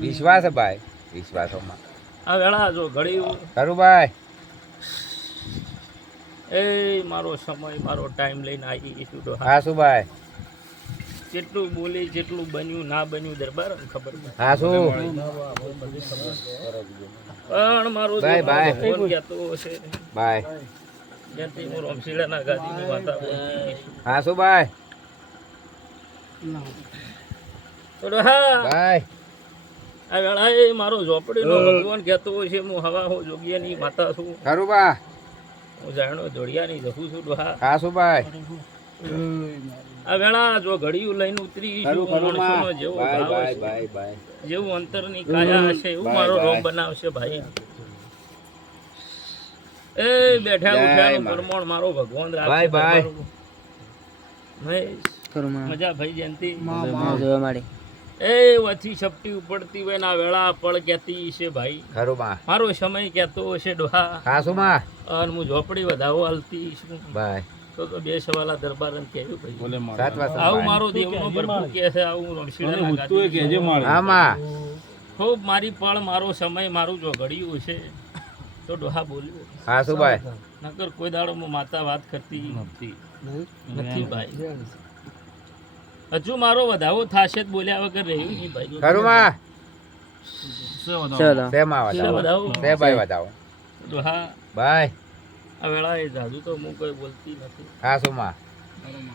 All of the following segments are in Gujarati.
વિશ્વાસ ભાઈ. વિશ્વાસોમાં. આ વેળા જો ઘડી ખરું ભાઈ. એ મારો સમય મારો ટાઈમ લઈને આવી છું હા. શું ભાઈ. જેટલું બોલી જેટલું બન્યું ના બન્યું દરબાર ખબર હા શું પણ મારો ભાઈ બાય. ફોન કહેતો છે ભાઈ. જ્યાંથી હું રોમશીલાના ગાદીની વાતા હા શું ભાઈ તો હા. ભાઈ આ વેળા એ મારો ઝોપડીનો ભગવાન કહેતો હોય છે હું હવા હો જોગિયાની માતા છું. ખરું બા. હું જાણો જોડિયાની જહું છું ડોહા. હા શું ભાઈ આ વેળા જો ઘડિયું લઈને ઉતરી ખરું છું ખરું માં માણસોનો જેવો ભાવ ભાઈ હશે, ભાઈ ભાઈ જેવું અંતરની કાયા હશે એવું મારો રોમ બનાવશે ભાઈ. એ બેઠા ઉઠ્યાનું. મારો ભગવાન બાય, બાય. મજા ભાઈ જયંતિ. એ વથી છપટી ઉપડતી હોય ના વેળા પળ કેતી છે ભાઈ. ખરું માં મારો સમય કેતો હશે ડોહા. ખાસું માં અને હું ઝોપડી વધાવો હાલતી છું. ભાઈ તો તો બે સવાલા દરબાર કહ્યું ભાઈ. સાત વાત આવું મારો દેવનો ભરપૂર કે છે આવું રમશીલાના કેજે માળ આમાં ખૂબ મારી પળ મારો સમય મારું જો ઘડ્યું છે. તો ડોહા બોલ્યો. હા શું ભાઈ નકર કોઈ દાડો માતા વાત કરતી નથી. નથી. ભાઈ. હજુ મારો વધાવો થશે જ બોલ્યા વગર રહ્યું નહીં ભાઈ. ખરું માં ચલો શેમાં વધાવો? વધાવો. શે ભાઈ વધાવો? ડોહા ભાઈ આ વેળા એ જાદુ તો હું કોઈ બોલતી નથી. હા શું માં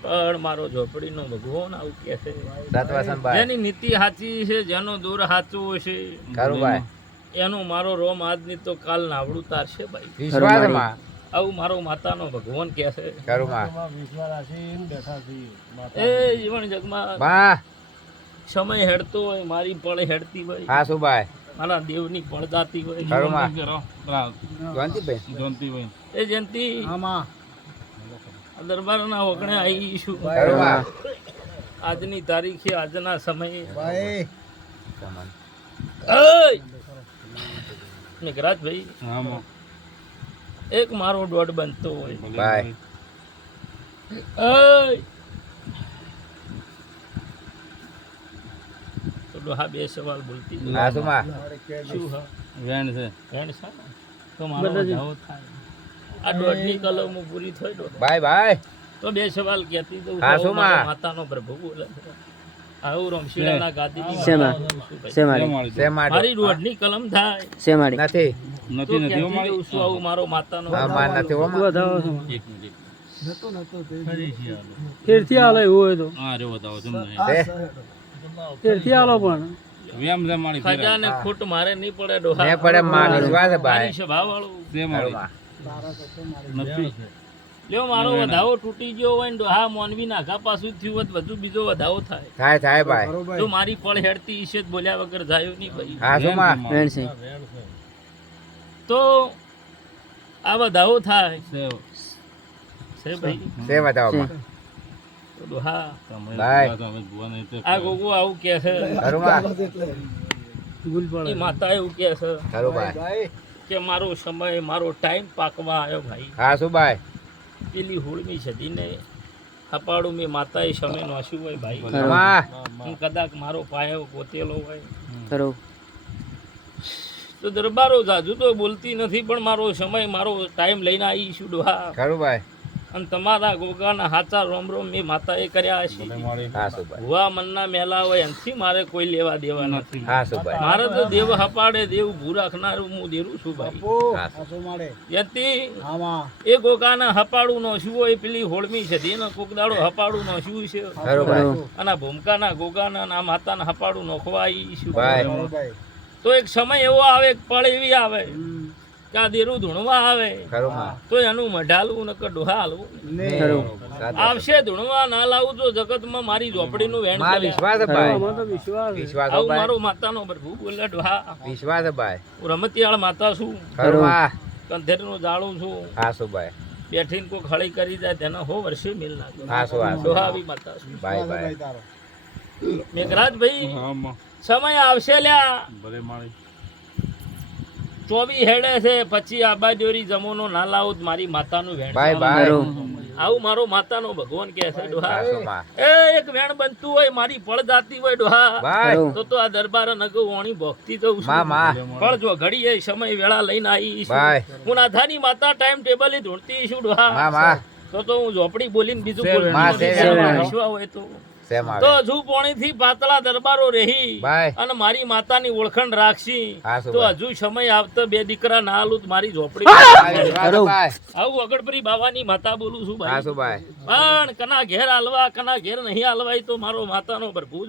પણ મારો ઝોપડીનો ભગવાન આવું કહે છે. સાત જેની નીતિ સાચી છે જેનો દૂર સાચો છે. ખરું ભાઈ એનું મારો રોમ આજની તો કાલ નાવડું તારશે ભાઈ. વિશ્વાસમાં. આવું મારો માતાનો ભગવાન કહે છે. એ જીવન જગમાં સમય હેડતો હોય મારી પળ હેડતી હોય. હા સુભાઈ ભાઈ મારા દેવની પળ જાતી હોય. જયંતિભાઈ. જયંતિભાઈ. એ જયંતિ. દરબારના વગણે આવીશું. ખરું આજની તારીખે આજના સમયે. તમામ. ભાઈ મેઘરાજભાઈ. એક મારો દોડ બનતો હોય. તો ડોહા બે સવાલ બોલતી હા શું માં શું હા? વેણ છે. તો મારો વધાવો થાય. આ દોઢની કલમો પૂરી થઈ ભાઈ તો બે સવાલ કહેતી દઉં હા, તો શું? માતાનો પ્રભુ બોલે. આવું રમશીલાના ગાદીની શેમાં? મારી કલમ થાય. શેમાડી નથી. આવું મારો માતાનો? હા નથી હો માં ફેરથી આલો એવું હોય તો. તે ફેરથી આલો પણ. ખજાને ખોટ મારે નહીં પડે ડોહા. ને પડે માં વિશ્વાસ હે ભાઈ. મારી સ્વભાવવાળું. ખરું માં લ્યો મારો વધાવો તૂટી ગયો હોય ને ડોહા મોનવી નાખા પાછું થયું હોત બધું બીજો વધાવો થાય. થાય થાય ભાઈ. તો મારી ફળ હેડતી ઈશે બોલ્યા વગર જાયો નહીં ભાઈ. હા શું માં? વેણસિંહ તો આ વધાવો થાય. છે. ભાઈ? આ ગોગો આવું કે છે. એ માતા એવું કે છે. કે મારો સમય મારો ટાઈમ પાકવા આવ્યો ભાઈ. હા શું ભાઈ પેલી હોળમી સદીને હપાડું મેં માતાએ સમય નોસ્યું હોય ભાઈ. હું કદાચ મારો પાયો પોતેલો હોય. ખરું તો દરબારો જાજુ તો બોલતી નથી પણ મારો સમય મારો ટાઈમ લઈને આવી છું ડોહા. ખરું ભાઈ અને તમારા ગોગાના હાચા રોમ રોમ મેં માતાએ કર્યા છે ભુવા મનના મેલા હોય એનથી મારે કોઈ લેવા દેવા નથી. મારે તો દેવ હપાડે દેવ ભૂ રાખનાર હું દેરું છું ભાઈ. યતી એ ગોગાના હપાડું નો શું હોય પેલી હોળમી છે તેનો કોક દાડો હપાડું નો શું છે અને આ ભૂમકાના ગોગાના ના માતાના હપાડું નોખવા આવી છું. ભાઈ તો એક સમય એવો આવે એક પળ એવી આવે કે આ દેરું ધૂણવા આવે. તો એનું મઢાલવું નકર ડોહા હાલવું. આવશે ધૂણવા ના લાવું તો જગતમાં મારી ઝોપડીનું વેણ. વિશ્વાસ વિશ્વાસ આવું ભાઈ મારો માતાનો પ્રભુ બોલે ડોહા. વિશ્વાસ ભાઈ હું રમતિયાળ માતા છું. ખરું માં. કંધેરનું જાળું છું. હા શું ભાઈ? બેઠીને કોઈ ખળી કરી જાય તેના હો વર્ષે મિલ નાખે. હા હા શું ડોહા આવી માતા છું. ભાઈ ભાઈ. મેઘરાજ ભાઈ સમય આવશે લ્યા. ચોવી હેડે છે પછી આબા દોરી જમોનો ના લાવો તો મારી માતાનું વેણ ભાઈ આવું મારો માતાનો ભગવાન કે છે ડોહા. એ એક વેણ બનતું હોય મારી પળ જાતી હોય ડોહા. તો તો આ દરબાર નગો વાણી ભક્તિ જવું છું. માં માં. પણ જો ઘડી એ સમય વેળા લઈને આવી ભાઈ. હું નાથાની માતા ટાઈમ ટેબલની ઢૂંઢતી છું ડોહા. માં માં. તો તો હું ઝોપડી બોલીને બીજું વિશ્વા હોય તો. તો હજુ પોણી થી પાતળા દરબારો રહી અને મારી માતાની ઓળખણ રાખશી તો હજુ સમય આવતો બે દીકરા ના આલું મારી ઝોપડી આવું અગડપરી બાવાની માતા બોલું છું ભાઈ પણ કના ઘેર હાલવા કના ઘેર નહીં હાલવાય તો મારો માતાનો ભરપૂર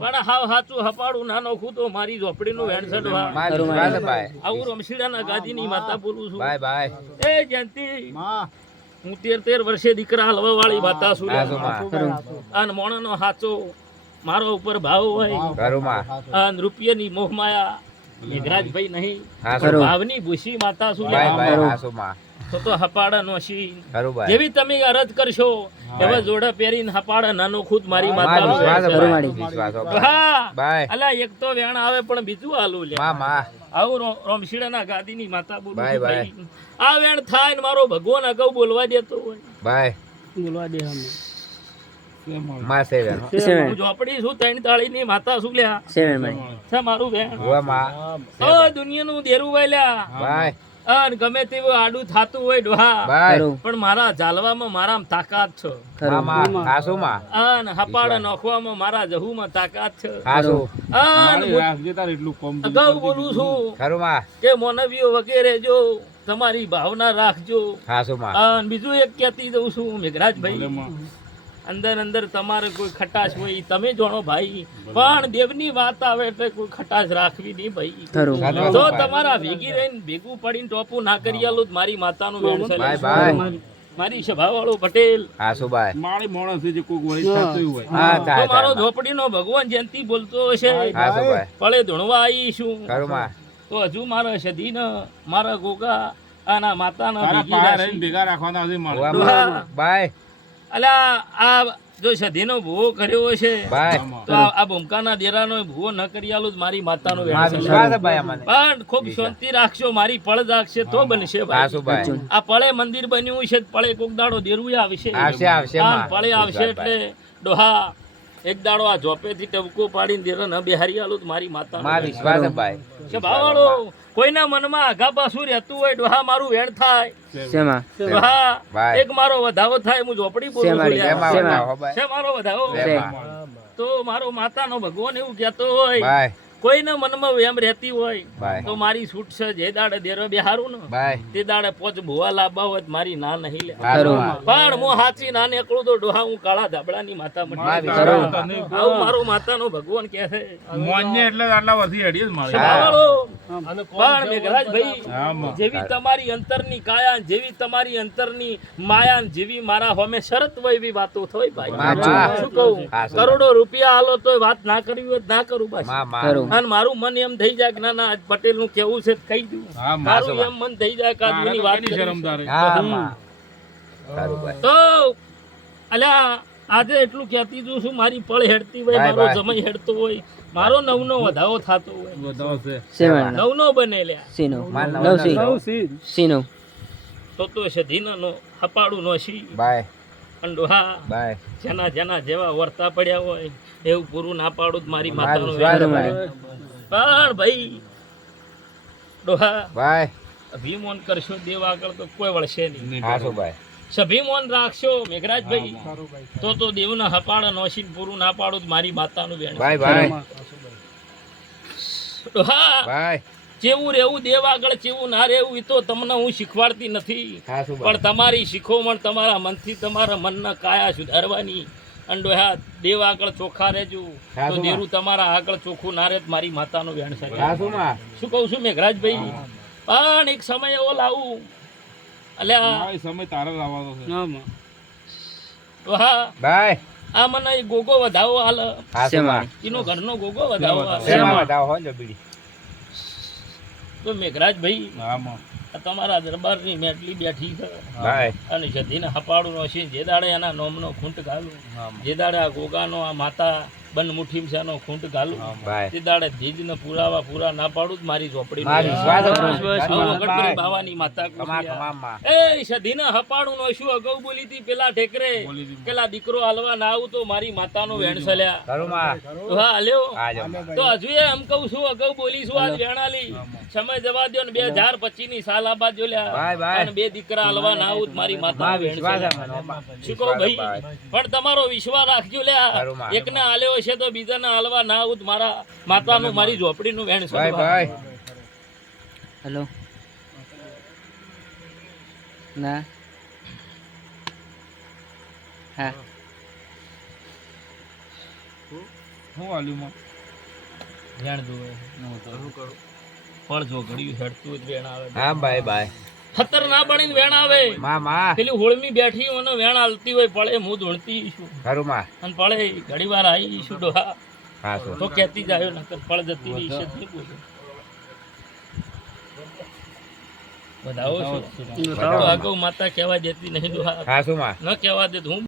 પણ હાવ હાચું હપાડું ના નોખું તો મારી ઝોપડીનું વેણસઠ વા આવું રમશીડા ના આવું રમશીડાના માતા બોલું છું. ભાઈ ભાઈ એ જયંતિ. હું તેર તેર વર્ષે દીકરા હલવા વાળી માતા છું અને માં નો મોણાનો હાચો મારો ઉપર ભાવ હોય. અને રૂપિયાની મોહમાયા મેઘરાજભાઈ નહીં. ભાવની ભૂસી માતા છું તો તો હપાડા નો શી. જેવી તમે અરજ કરશો એવા જોડા પહેરીને હપાડા નાનો ખુદ મારી મારી માતા હો. અલા એક તો વેણ આવે પણ બીજું આલુ લે. માં માં. આવું રોમશીડાના ગાદીની માતા બોલું. આ વેણ થાય ને મારો ભગવાન અગાઉ બોલવા દેતો હોય. ભાઈ બોલવા દે અમે. ઝોપડી છું ત્રણ તાળીની માતા શું લ્યા. છે મારું વેણ. દુનિયા નું દેરું ભાઈ લ્યા. અને ગમે તેવું આડું થાતું હોય ડોહા. પણ મારા ઝાલવામાં મારા તાકાત છો. માં માં હાસુ માં અને હપાડા નોખવામાં મારા જહુમાં તાકાત છે. હાસુ. અને હું રાખજે તારે એટલું કોમ અગાઉ બોલું છું કે મોનવીઓ વગેરે જો તમારી ભાવના રાખજો. હાસુ અને બીજું એક કહેતી દઉં છું મેઘરાજભાઈ. અંદર અંદર તમારે કોઈ ખટાશ હોય તમે જાણો ભાઈ. પણ દેવની વાત આવે એટલે કોઈ ખટાશ રાખવી નહીં ભાઈ. જો તમારા ભેગી રહીને ભેગું પડીને ટોપું ના કરી આલું મારી માતાનું વેણ છે. ભાઈ ભાઈ મારી સભાવાળો પટેલ. મારી માણસ છે જે કોઈક વળી થતું હોય. હા મારો થાય ઝોપડીનો ભગવાન જયંતિ બોલતો હશે. હાસુ ધોણવા પળે ધૂણવા આવી છું તો હજુ મારા સધીન મારા ગોગા આના માતાના ભેગી રહીને ભેગા રાખવાના હશે અલા આ જો સધીનો ભૂવો કર્યો છે તો આ ભૂમકાના દેરાનો ભૂવો ન કરી આલું મારી માતાનો વેણમાં છે. વિશ્વાસ હે ભાઈ અમને પણ ખૂબ શાંતિ રાખશો મારી પળ રાખશે તો બનશે ભાઈ. આ પળે મંદિર બન્યું છે પળે કોક દાડો દેરું આવશે. પળે આવશે એટલે ડોહા એક દાડો આ ઝોપેથી ટબકો પાડીને દેરા ન બિહારી આલું તો મારી માતા મારી વિશ્વાસ ભાઈ? ભાવાળો? કોઈના મનમાં આઘા પાછું રહેતું હોય ડોહા મારું વેણ થાય. ડોહા ભાઈ. એક મારો વધાવો થાય હું ઝોપડી બોલું છું. શેમાં? છે મારો વધાવો તો મારો માતાનો ભગવાન એવું કહેતો હોય કોઈના મનમાં વેમ રહેતી હોય તો મારી છૂટ છે જે દાડે દેરો બેહારું ને તે દાડે પોચ ભુવા લાભા હોય મારી ના નહીં લે. માં પણ હું હાચી ના નીકળું તો ડોહા હું કાળા ધાબળાની માતા માં મટી વિશ્વાસ હે ભાઈ. આવું ભગવાન કે છે. મોન્ય એટલે આટલા વર્ષથી અડી જ મારે. પણ મેઘરાજ ભાઈ જેવી તમારી અંતરની કાયા જેવી તમારી અંતરની માયા જેવી મારા હોમે શરત હોય એવી વાતો થઈ ભાઈ. શું કહું? કરોડો રૂપિયા હાલો તો વાત ના કરવી હોય ના કરું બસ. અને મારું મન એમ થઈ જાય કે ના ના આજ પટેલનું કેવું છે તો કહી દઉં મારું એમ મન થઈ જાય કે આદમીની વાત તારે તો અલ્યા આજે એટલું કહેતી જોઉં છું મારી પળ હેડતી હોય મારો જમાઈ સમય હેડતો હોય મારો નવનો વધાવો થતો હોય. નવનો બને લ્યા. તો તો સધીનો નો હપાડું નો સી ભાઈ. અંડોહા બાય. જેના જેના જેવા વર્તા પડ્યા હોય એવું પૂરું ના પાડું મારી માતાનું પણ ભાઈ. ડોહા. બાય. અભિમોન કરશો દેવ આગળ તો કોઈ વળશે નહીં. ભાઈ સભિમોન રાખશો મેઘરાજભાઈ. તો તો દેવના હપાડા નોશીન પૂરું ના પાડું મારી માતાનું વેણ. ભાઈ ભાઈ ડોહા. ભાઈ જેવું રહેવું દેવ આગળ જેવું ના રહેવું એ તો તમને હું શીખવાડતી નથી. પણ તમારી શીખોમણ તમારા મનથી તમારા મનના કાયા સુધારવાની અંડો હા દેવ આગળ ચોખ્ખા રહેજો. તો દેરું તમારા આગળ ચોખ્ખું ના રહે મારી માતાનો વેણ છે શું કહું છું મેઘરાજભાઈ? પણ એક સમય એવો લાવું. અલ્યા હા, સમય તારે લાવવાનો છે. તો હા ભાઈ આ મને એ ગોગો વધાવો હાલ. એનો ઘરનો ગોગો વધાવો વધાવો? હો બીડી તો મેઘરાજભાઈ હા, તમારા દરબારની મેટલી બેઠી છે. અને જધીને હપાડું નો છે જે દાડે એના નોમનો ખૂંટ ગાલું જે દાડે આ ગોગાનો આ માતા બન મુઠ્ઠીમાં શાનો ખૂંટ ઘાલું તે દાડે ધીજને પુરાવા પૂરા ના પાડું જ મારી ઝોપડી મારી ગણપતિ બાવાની માતા. એ સધીના હપાડું નો શું અગાઉ બોલી હતી? પેલા ઠેકરે. પેલા દીકરો હાલવા ના આવું તો મારી માતાનો વેણ સલ્યા. ખરું હા હાલ્યો. તો હજુ એ એમ કહું છું અગાઉ બોલીશું આજ વેણાલી સમય જવા દો ને બે હજાર પચીસની સાલ આબાદ જો. અને બે દીકરા હાલવા ના આવું મારી માતા છે શું કહું ભાઈ? પણ તમારો વિશ્વાસ રાખજો લ્યા. એકને હાલ્યો છે તો બીજાને હાલવા ના આવું તો મારા માતાનું મારી ઝોપડીનું વેણ ભાઈ ભાઈ હેલો. ના. હા. હું વાલ્યું માં વેણ જોવે. ફળ જો ઘડ્યું હેડતું હોય તો વેણ આવે. હા ભાઈ ભાઈ ખતર ના બનીને વેણ આવે. મામા પેલી હોળમી બેઠી હોય ને વેણ આલતી હોય પડે હું ધૂણતી છું. ખરું માં. અને પડે ઘડી વાર આવી છું ડોહા. હાસું. તો. કહેતી જાય નકર પડ જતી રહી છે જ શું? તો માતા કહેવા દેતી નહીં ડોહા. હાસું માં? ન કહેવા દે હું